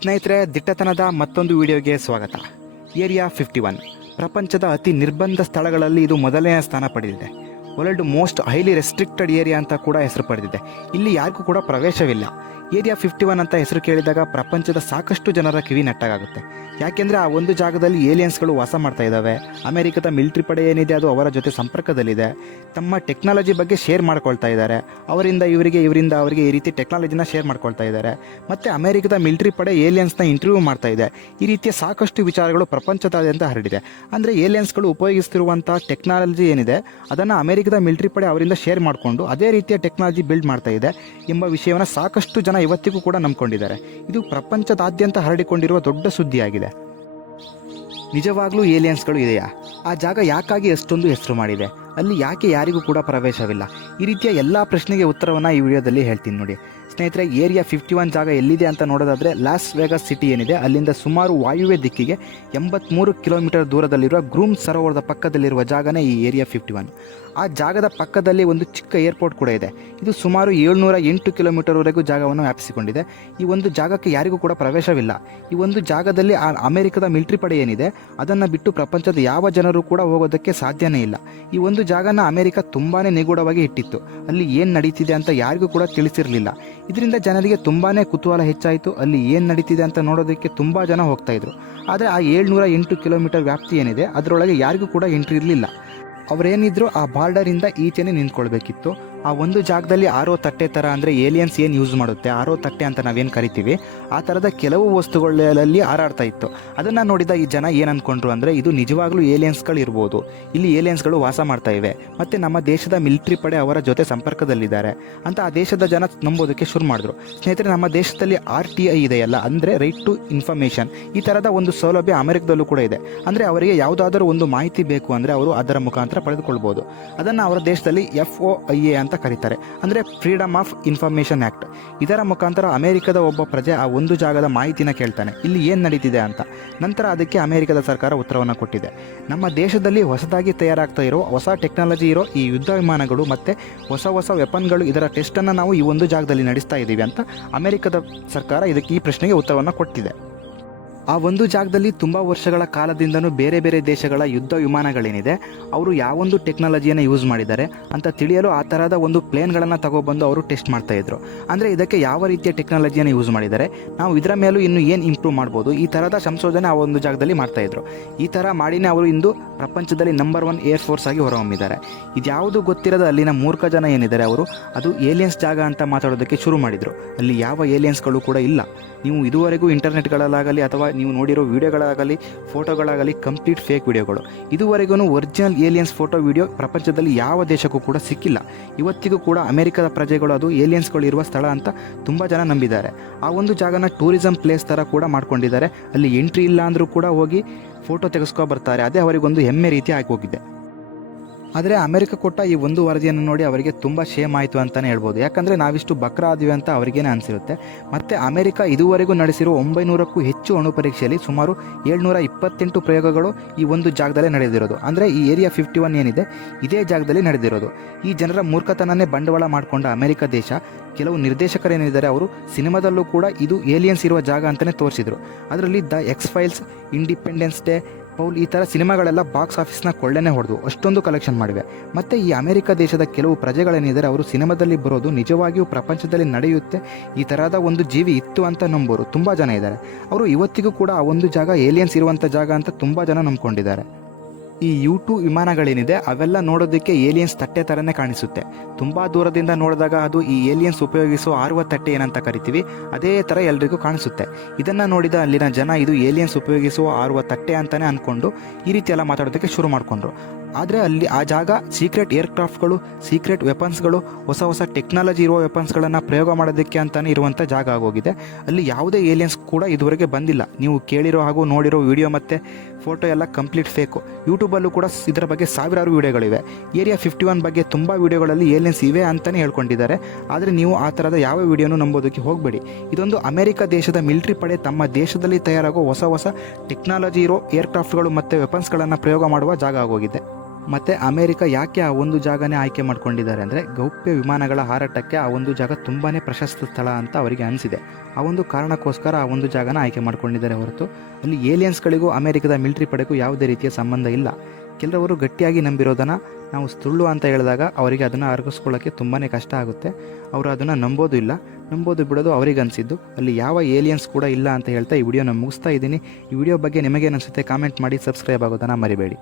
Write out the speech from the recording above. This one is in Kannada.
ಸ್ನೇಹಿತರೆ, ದಿಟ್ಟತನದ ಮತ್ತೊಂದು ವಿಡಿಯೋಗೆ ಸ್ವಾಗತ. ಏರಿಯಾ 51 ಪ್ರಪಂಚದ ಅತಿ ನಿರ್ಬಂಧ ಸ್ಥಳಗಳಲ್ಲಿ ಇದು ಮೊದಲನೇ ಸ್ಥಾನ ಪಡೆದಿದೆ. World most highly restricted area ಅಂತ ಕೂಡ ಹೆಸರು ಪಡೆದಿದೆ. ಇಲ್ಲಿ ಯಾರಿಗೂ ಕೂಡ ಪ್ರವೇಶವಿಲ್ಲ. ಏರಿಯಾ 51 ಅಂತ ಹೆಸರು ಕೇಳಿದಾಗ ಪ್ರಪಂಚದ ಸಾಕಷ್ಟು ಜನರ ಕಿವಿ ನೆಟ್ಟಾಗುತ್ತೆ. ಯಾಕೆಂದರೆ ಆ ಒಂದು ಜಾಗದಲ್ಲಿ ಏಲಿಯನ್ಸ್ಗಳು ವಾಸ ಮಾಡ್ತಾ ಇದ್ದಾವೆ. ಅಮೆರಿಕದ ಮಿಲಿಟರಿ ಪಡೆ ಏನಿದೆ ಅದು ಅವರ ಜೊತೆ ಸಂಪರ್ಕದಲ್ಲಿದೆ. ತಮ್ಮ ಟೆಕ್ನಾಲಜಿ ಬಗ್ಗೆ ಶೇರ್ ಮಾಡ್ಕೊಳ್ತಾ ಇದ್ದಾರೆ. ಅವರಿಂದ ಅವರಿಗೆ ಈ ರೀತಿ ಟೆಕ್ನಾಲಜಿನ ಶೇರ್ ಮಾಡ್ಕೊಳ್ತಾ ಇದ್ದಾರೆ. ಮತ್ತು ಅಮೆರಿಕದ ಮಿಲಿಟರಿ ಪಡೆ ಏಲಿಯನ್ಸ್ನ ಇಂಟರ್ವ್ಯೂ ಮಾಡ್ತಾ ಇದೆ. ಈ ರೀತಿಯ ಸಾಕಷ್ಟು ವಿಚಾರಗಳು ಪ್ರಪಂಚದಾದ್ಯಂತ ಹರಡಿದೆ. ಅಂದರೆ ಏಲಿಯನ್ಸ್ಗಳು ಉಪಯೋಗಿಸ್ತಿರುವಂಥ ಟೆಕ್ನಾಲಜಿ ಏನಿದೆ ಅದನ್ನು ಅಮೆರಿಕದ ಮಿಲಿಟರಿ ಪಡೆ ಅವರಿಂದ ಶೇರ್ ಮಾಡಿಕೊಂಡು ಅದೇ ರೀತಿಯ ಟೆಕ್ನಾಲಜಿ ಬಿಲ್ಡ್ ಮಾಡ್ತಾ ಇದೆ ಎಂಬ ವಿಷಯವನ್ನು ಸಾಕಷ್ಟು ಜನ ಇವತ್ತಿಗೂ ಕೂಡ ನಂಬ್ಕೊಂಡಿದ್ದಾರೆ. ಇದು ಪ್ರಪಂಚದಾದ್ಯಂತ ಹರಡಿಕೊಂಡಿರುವ ದೊಡ್ಡ ಸುದ್ದಿಯಾಗಿದೆ. ನಿಜವಾಗ್ಲೂ ಏಲಿಯನ್ಸ್ಗಳು ಇದೆಯಾ? ಆ ಜಾಗ ಯಾಕಾಗಿ ಅಷ್ಟೊಂದು ಹೆಸರು ಮಾಡಿದೆ? ಅಲ್ಲಿ ಯಾಕೆ ಯಾರಿಗೂ ಕೂಡ ಪ್ರವೇಶವಿಲ್ಲ? ಈ ರೀತಿಯ ಎಲ್ಲ ಪ್ರಶ್ನೆಗೆ ಉತ್ತರವನ್ನು ಈ ವಿಡಿಯೋದಲ್ಲಿ ಹೇಳ್ತೀನಿ ನೋಡಿ. ಸ್ನೇಹಿತರೆ, ಏರಿಯಾ 51 ಜಾಗ ಎಲ್ಲಿದೆ ಅಂತ ನೋಡೋದಾದರೆ ಲಾಸ್ ವೇಗಾಸ್ ಸಿಟಿ ಏನಿದೆ ಅಲ್ಲಿಂದ ಸುಮಾರು ವಾಯುವ್ಯ ದಿಕ್ಕಿಗೆ 83 ಕಿಲೋಮೀಟರ್ ದೂರದಲ್ಲಿರುವ ಗ್ರೂಮ್ ಸರೋವರದ ಪಕ್ಕದಲ್ಲಿರುವ ಜಾಗನೇ ಈ ಏರಿಯಾ 51. ಆ ಜಾಗದ ಪಕ್ಕದಲ್ಲಿ ಒಂದು ಚಿಕ್ಕ ಏರ್ಪೋರ್ಟ್ ಕೂಡ ಇದೆ. ಇದು ಸುಮಾರು 708 ಕಿಲೋಮೀಟರ್ವರೆಗೂ ಜಾಗವನ್ನು ವ್ಯಾಪಿಸಿಕೊಂಡಿದೆ. ಈ ಒಂದು ಜಾಗಕ್ಕೆ ಯಾರಿಗೂ ಕೂಡ ಪ್ರವೇಶವಿಲ್ಲ. ಈ ಒಂದು ಜಾಗದಲ್ಲಿ ಆ ಅಮೆರಿಕದ ಮಿಲಿಟರಿ ಪಡೆ ಏನಿದೆ ಅದನ್ನು ಬಿಟ್ಟು ಪ್ರಪಂಚದ ಯಾವ ಜನರು ಕೂಡ ಹೋಗೋದಕ್ಕೆ ಸಾಧ್ಯನೇ ಇಲ್ಲ. ಈ ಒಂದು ಜಾಗನ ಅಮೆರಿಕ ತುಂಬಾ ನಿಗೂಢವಾಗಿ ಇಟ್ಟಿತ್ತು. ಅಲ್ಲಿ ಏನು ನಡೀತಿದೆ ಅಂತ ಯಾರಿಗೂ ಕೂಡ ತಿಳಿಸಿರಲಿಲ್ಲ. ಇದರಿಂದ ಜನರಿಗೆ ತುಂಬಾ ಕುತೂಹಲ ಹೆಚ್ಚಾಯಿತು. ಅಲ್ಲಿ ಏನು ನಡೀತಿದೆ ಅಂತ ನೋಡೋದಕ್ಕೆ ತುಂಬ ಜನ ಹೋಗ್ತಾಯಿದ್ರು. ಆದರೆ ಆ 708 ಕಿಲೋಮೀಟರ್ ವ್ಯಾಪ್ತಿ ಏನಿದೆ ಅದರೊಳಗೆ ಯಾರಿಗೂ ಕೂಡ ಎಂಟ್ರಿ ಇರಲಿಲ್ಲ. ಅವರೇನಿದ್ರು ಆ ಬಾರ್ಡರಿಂದ ಈಚೆನೇ ನಿಂತ್ಕೊಳ್ಬೇಕಿತ್ತು. ಆ ಒಂದು ಜಾಗದಲ್ಲಿ ಆರೋ ತಟ್ಟೆ ಥರ, ಅಂದರೆ ಏಲಿಯನ್ಸ್ ಏನು ಯೂಸ್ ಮಾಡುತ್ತೆ ಆರೋ ತಟ್ಟೆ ಅಂತ ನಾವೇನು ಕರಿತೀವಿ, ಆ ಥರದ ಕೆಲವು ವಸ್ತುಗಳಲ್ಲಿ ಹಾರಾಡ್ತಾ ಇತ್ತು. ಅದನ್ನು ನೋಡಿದ ಈ ಜನ ಏನು ಅಂದ್ಕೊಂಡ್ರು ಅಂದರೆ ಇದು ನಿಜವಾಗ್ಲೂ ಏಲಿಯನ್ಸ್ಗಳು ಇರ್ಬೋದು, ಇಲ್ಲಿ ಏಲಿಯನ್ಸ್ಗಳು ವಾಸ ಮಾಡ್ತಾ ಇವೆ ಮತ್ತು ನಮ್ಮ ದೇಶದ ಮಿಲಿಟರಿ ಪಡೆ ಅವರ ಜೊತೆ ಸಂಪರ್ಕದಲ್ಲಿದ್ದಾರೆ ಅಂತ ಆ ದೇಶದ ಜನ ನಂಬೋದಕ್ಕೆ ಶುರು ಮಾಡಿದ್ರು. ಸ್ನೇಹಿತರೆ, ನಮ್ಮ ದೇಶದಲ್ಲಿ RTI ಇದೆಯಲ್ಲ, ಅಂದರೆ ರೈಟ್ ಟು ಇನ್ಫಾರ್ಮೇಷನ್, ಈ ಥರದ ಒಂದು ಸೌಲಭ್ಯ ಅಮೆರಿಕದಲ್ಲೂ ಕೂಡ ಇದೆ. ಅಂದರೆ ಅವರಿಗೆ ಯಾವುದಾದ್ರೂ ಒಂದು ಮಾಹಿತಿ ಬೇಕು ಅಂದರೆ ಅವರು ಅದರ ಮುಖಾಂತರ ಪಡೆದುಕೊಳ್ಬೋದು. ಅದನ್ನು ಅವರ ದೇಶದಲ್ಲಿ FOIA ಅಂತ ಕರೀತಾರೆ, ಅಂದರೆ ಫ್ರೀಡಮ್ ಆಫ್ ಇನ್ಫಾರ್ಮೇಷನ್ ಆ್ಯಕ್ಟ್. ಇದರ ಮುಖಾಂತರ ಅಮೆರಿಕದ ಒಬ್ಬ ಪ್ರಜೆ ಆ ಒಂದು ಜಾಗದ ಮಾಹಿತಿನ ಕೇಳ್ತಾನೆ, ಇಲ್ಲಿ ಏನು ನಡೀತಿದೆ ಅಂತ. ನಂತರ ಅದಕ್ಕೆ ಅಮೆರಿಕದ ಸರ್ಕಾರ ಉತ್ತರವನ್ನು ಕೊಟ್ಟಿದೆ. ನಮ್ಮ ದೇಶದಲ್ಲಿ ಹೊಸದಾಗಿ ತಯಾರಾಗ್ತಾ ಇರೋ ಹೊಸ ಟೆಕ್ನಾಲಜಿ ಇರೋ ಈ ಯುದ್ಧ ವಿಮಾನಗಳು ಮತ್ತು ಹೊಸ ವೆಪನ್ಗಳು, ಇದರ ಟೆಸ್ಟನ್ನು ನಾವು ಈ ಒಂದು ಜಾಗದಲ್ಲಿ ನಡೆಸ್ತಾ ಇದ್ದೀವಿ ಅಂತ ಅಮೆರಿಕದ ಸರ್ಕಾರ ಇದಕ್ಕೆ ಈ ಪ್ರಶ್ನೆಗೆ ಉತ್ತರವನ್ನು ಕೊಟ್ಟಿದೆ. ಆ ಒಂದು ಜಾಗದಲ್ಲಿ ತುಂಬ ವರ್ಷಗಳ ಕಾಲದಿಂದನೂ ಬೇರೆ ಬೇರೆ ದೇಶಗಳ ಯುದ್ಧ ವಿಮಾನಗಳೇನಿದೆ ಅವರು ಯಾವೊಂದು ಟೆಕ್ನಾಲಜಿಯನ್ನು ಯೂಸ್ ಮಾಡಿದ್ದಾರೆ ಅಂತ ತಿಳಿಯಲು ಆ ಥರದ ಒಂದು ಪ್ಲೇನ್ಗಳನ್ನು ತಗೊಬಂದು ಅವರು ಟೆಸ್ಟ್ ಮಾಡ್ತಾಯಿದ್ರು. ಅಂದರೆ ಇದಕ್ಕೆ ಯಾವ ರೀತಿಯ ಟೆಕ್ನಾಲಜಿಯನ್ನು ಯೂಸ್ ಮಾಡಿದ್ದಾರೆ, ನಾವು ಇದರ ಮೇಲೂ ಇನ್ನು ಏನು ಇಂಪ್ರೂವ್ ಮಾಡ್ಬೋದು, ಈ ಥರದ ಸಂಶೋಧನೆ ಆ ಒಂದು ಜಾಗದಲ್ಲಿ ಮಾಡ್ತಾಯಿದ್ರು. ಈ ಥರ ಮಾಡಿನೇ ಅವರು ಇಂದು ಪ್ರಪಂಚದಲ್ಲಿ ನಂಬರ್ 1 ಏರ್ಫೋರ್ಸ್ ಆಗಿ ಹೊರಹೊಮ್ಮಿದ್ದಾರೆ. ಇದ್ಯಾವುದು ಗೊತ್ತಿರೋದು ಅಲ್ಲಿನ ಮೂರ್ಖ ಜನ ಏನಿದ್ದಾರೆ ಅವರು ಅದು ಏಲಿಯನ್ಸ್ ಜಾಗ ಅಂತ ಮಾತಾಡೋದಕ್ಕೆ ಶುರು ಮಾಡಿದರು. ಅಲ್ಲಿ ಯಾವ ಏಲಿಯನ್ಸ್ಗಳು ಕೂಡ ಇಲ್ಲ. ನೀವು ಇದುವರೆಗೂ ಇಂಟರ್ನೆಟ್ಗಳಲ್ಲಾಗಲಿ ಅಥವಾ ನೀವು ನೋಡಿರೋ ವಿಡಿಯೋಗಳಾಗಲಿ ಫೋಟೋಗಳಾಗಲಿ ಕಂಪ್ಲೀಟ್ ಫೇಕ್ ವಿಡಿಯೋಗಳು. ಇದುವರೆಗೂ ಒರಿಜಿನಲ್ ಏಲಿಯನ್ಸ್ ಫೋಟೋ ವಿಡಿಯೋ ಪ್ರಪಂಚದಲ್ಲಿ ಯಾವ ದೇಶಕ್ಕೂ ಕೂಡ ಸಿಕ್ಕಿಲ್ಲ. ಇವತ್ತಿಗೂ ಕೂಡ ಅಮೆರಿಕದ ಪ್ರಜೆಗಳು ಅದು ಏಲಿಯನ್ಸ್ಗಳು ಇರುವ ಸ್ಥಳ ಅಂತ ತುಂಬ ಜನ ನಂಬಿದ್ದಾರೆ. ಆ ಒಂದು ಜಾಗನ ಟೂರಿಸಂ ಪ್ಲೇಸ್ ಥರ ಕೂಡ ಮಾಡ್ಕೊಂಡಿದ್ದಾರೆ. ಅಲ್ಲಿ ಎಂಟ್ರಿ ಇಲ್ಲ ಅಂದರೂ ಕೂಡ ಹೋಗಿ ಫೋಟೋ ತೆಗೆಸ್ಕೊ ಬರ್ತಾರೆ. ಅದೇ ಅವರಿಗೊಂದು ಹೆಮ್ಮೆ ರೀತಿ ಆಗಿ ಹೋಗಿದೆ. ಆದರೆ ಅಮೆರಿಕ ಕೊಟ್ಟ ಈ ಒಂದು ವರದಿಯನ್ನು ನೋಡಿ ಅವರಿಗೆ ತುಂಬ ಶೇಮ್ ಆಯಿತು ಅಂತಲೇ ಹೇಳ್ಬೋದು. ಯಾಕಂದರೆ ನಾವಿಷ್ಟು ಬಕ್ರ ಆದ್ವಿ ಅಂತ ಅವರಿಗೇನೆ ಅನಿಸಿರುತ್ತೆ. ಮತ್ತು ಅಮೆರಿಕ ಇದುವರೆಗೂ ನಡೆಸಿರೋ 900ಕ್ಕೂ ಹೆಚ್ಚು ಅಣು ಪರೀಕ್ಷೆಯಲ್ಲಿ ಸುಮಾರು 728 ಪ್ರಯೋಗಗಳು ಈ ಒಂದು ಜಾಗದಲ್ಲೇ ನಡೆದಿರೋದು. ಅಂದರೆ ಈ ಏರಿಯಾ 51 ಏನಿದೆ ಇದೇ ಜಾಗದಲ್ಲಿ ನಡೆದಿರೋದು. ಈ ಜನರ ಮೂರ್ಖತನನೇ ಬಂಡವಾಳ ಮಾಡಿಕೊಂಡ ಅಮೆರಿಕ ದೇಶ ಕೆಲವು ನಿರ್ದೇಶಕರೇನಿದ್ದಾರೆ ಅವರು ಸಿನಿಮಾದಲ್ಲೂ ಕೂಡ ಇದು ಏಲಿಯನ್ಸ್ ಇರುವ ಜಾಗ ಅಂತಲೇ ತೋರಿಸಿದರು. ಅದರಲ್ಲಿ the X-Files, independence day, Paul, ಈ ಥರ ಸಿನಿಮಾಗಳೆಲ್ಲ ಬಾಕ್ಸ್ ಆಫೀಸ್ನ ಕೊಳ್ಳೆನೇ ಹೊಡೆದು ಅಷ್ಟೊಂದು ಕಲೆಕ್ಷನ್ ಮಾಡಿವೆ. ಮತ್ತು ಈ ಅಮೆರಿಕ ದೇಶದ ಕೆಲವು ಪ್ರಜೆಗಳೇನಿದ್ದಾರೆ ಅವರು ಸಿನಿಮಾದಲ್ಲಿ ಬರೋದು ನಿಜವಾಗಿಯೂ ಪ್ರಪಂಚದಲ್ಲಿ ನಡೆಯುತ್ತೆ, ಈ ಥರದ ಒಂದು ಜೀವಿ ಇತ್ತು ಅಂತ ನಂಬೋರು ತುಂಬ ಜನ ಇದ್ದಾರೆ. ಅವರು ಇವತ್ತಿಗೂ ಕೂಡ ಆ ಒಂದು ಜಾಗ ಏಲಿಯನ್ಸ್ ಇರುವಂಥ ಜಾಗ ಅಂತ ತುಂಬ ಜನ ನಂಬ್ಕೊಂಡಿದ್ದಾರೆ. ಈ U2 ವಿಮಾನಗಳೇನಿದೆ ಅವೆಲ್ಲ ನೋಡೋದಕ್ಕೆ ಏಲಿಯನ್ಸ್ ತಟ್ಟೆ ಥರನೇ ಕಾಣಿಸುತ್ತೆ. ತುಂಬ ದೂರದಿಂದ ನೋಡಿದಾಗ ಅದು ಈ ಏಲಿಯನ್ಸ್ ಉಪಯೋಗಿಸೋ ಆರುವ ತಟ್ಟೆ ಏನಂತ ಕರಿತೀವಿ ಅದೇ ಥರ ಎಲ್ರಿಗೂ ಕಾಣಿಸುತ್ತೆ. ಇದನ್ನು ನೋಡಿದ ಅಲ್ಲಿನ ಜನ ಇದು ಏಲಿಯನ್ಸ್ ಉಪಯೋಗಿಸುವ ಆರುವ ತಟ್ಟೆ ಅಂತಲೇ ಅಂದ್ಕೊಂಡು ಈ ರೀತಿ ಎಲ್ಲ ಮಾತಾಡೋದಕ್ಕೆ ಶುರು ಮಾಡಿಕೊಂಡ್ರು. ಆದರೆ ಅಲ್ಲಿ ಆ ಜಾಗ ಸೀಕ್ರೆಟ್ ಏರ್ಕ್ರಾಫ್ಟ್ಗಳು, ಸೀಕ್ರೆಟ್ ವೆಪನ್ಸ್ಗಳು, ಹೊಸ ಟೆಕ್ನಾಲಜಿ ಇರುವ ವೆಪನ್ಸ್ಗಳನ್ನು ಪ್ರಯೋಗ ಮಾಡೋದಕ್ಕೆ ಅಂತಲೇ ಇರುವಂಥ ಜಾಗ ಆಗೋಗಿದೆ. ಅಲ್ಲಿ ಯಾವುದೇ ಏಲಿಯನ್ಸ್ ಕೂಡ ಇದುವರೆಗೆ ಬಂದಿಲ್ಲ. ನೀವು ಕೇಳಿರೋ ಹಾಗೂ ನೋಡಿರೋ ವಿಡಿಯೋ ಮತ್ತು ಫೋಟೋ ಎಲ್ಲ ಕಂಪ್ಲೀಟ್ ಫೇಕು. ಯೂಟ್ಯೂಬಲ್ಲೂ ಕೂಡ ಇದರ ಬಗ್ಗೆ ಸಾವಿರಾರು ವಿಡಿಯೋಗಳಿವೆ. ಏರಿಯಾ 51 ಬಗ್ಗೆ ತುಂಬ ವಿಡಿಯೋಗಳಲ್ಲಿ ಏಲಿಯನ್ಸ್ ಇವೆ ಅಂತಲೇ ಹೇಳ್ಕೊಂಡಿದ್ದಾರೆ. ಆದರೆ ನೀವು ಆ ಥರದ ಯಾವ ವಿಡಿಯೋನೂ ನಂಬೋದಕ್ಕೆ ಹೋಗಬೇಡಿ. ಇದೊಂದು ಅಮೆರಿಕ ದೇಶದ ಮಿಲಿಟರಿ ಪಡೆ ತಮ್ಮ ದೇಶದಲ್ಲಿ ತಯಾರಾಗೋ ಹೊಸ ಟೆಕ್ನಾಲಜಿ ಇರೋ ಏರ್ಕ್ರಾಫ್ಟ್ಗಳು ಮತ್ತು ವೆಪನ್ಸ್ಗಳನ್ನು ಪ್ರಯೋಗ ಮಾಡುವ ಜಾಗ ಆಗೋಗಿದೆ. ಮತ್ತು ಅಮೇರಿಕ ಯಾಕೆ ಆ ಒಂದು ಜಾಗನೇ ಆಯ್ಕೆ ಮಾಡ್ಕೊಂಡಿದ್ದಾರೆ ಅಂದರೆ ಗೌಪ್ಯ ವಿಮಾನಗಳ ಹಾರಾಟಕ್ಕೆ ಆ ಒಂದು ಜಾಗ ತುಂಬಾ ಪ್ರಶಸ್ತ ಸ್ಥಳ ಅಂತ ಅವರಿಗೆ ಅನಿಸಿದೆ. ಆ ಒಂದು ಕಾರಣಕ್ಕೋಸ್ಕರ ಆ ಒಂದು ಜಾಗನ ಆಯ್ಕೆ ಮಾಡ್ಕೊಂಡಿದ್ದಾರೆ ಹೊರತು ಅಲ್ಲಿ ಏಲಿಯನ್ಸ್ಗಳಿಗೂ ಅಮೇರಿಕದ ಮಿಲಿಟರಿ ಪಡೆಗೂ ಯಾವುದೇ ರೀತಿಯ ಸಂಬಂಧ ಇಲ್ಲ. ಕೆಲವರು ಗಟ್ಟಿಯಾಗಿ ನಂಬಿರೋದನ್ನು ನಾವು ಸುಳ್ಳು ಅಂತ ಹೇಳಿದಾಗ ಅವರಿಗೆ ಅದನ್ನು ಅರಗಿಸ್ಕೊಳ್ಳೋಕ್ಕೆ ತುಂಬಾ ಕಷ್ಟ ಆಗುತ್ತೆ. ಅವರು ಅದನ್ನು ನಂಬೋದು ಬಿಡೋದು ಅವರಿಗೆ ಅನಿಸಿದ್ದು. ಅಲ್ಲಿ ಯಾವ ಏಲಿಯನ್ಸ್ ಕೂಡ ಇಲ್ಲ ಅಂತ ಹೇಳ್ತಾ ಈ ವಿಡಿಯೋನ ಮುಗಿಸ್ತಾ ಇದ್ದೀನಿ. ಈ ವಿಡಿಯೋ ಬಗ್ಗೆ ನಿಮಗೇನು ಅನಿಸುತ್ತೆ ಕಾಮೆಂಟ್ ಮಾಡಿ, ಸಬ್ಸ್ಕ್ರೈಬ್ ಆಗೋದನ್ನು ಮರಿಬೇಡಿ.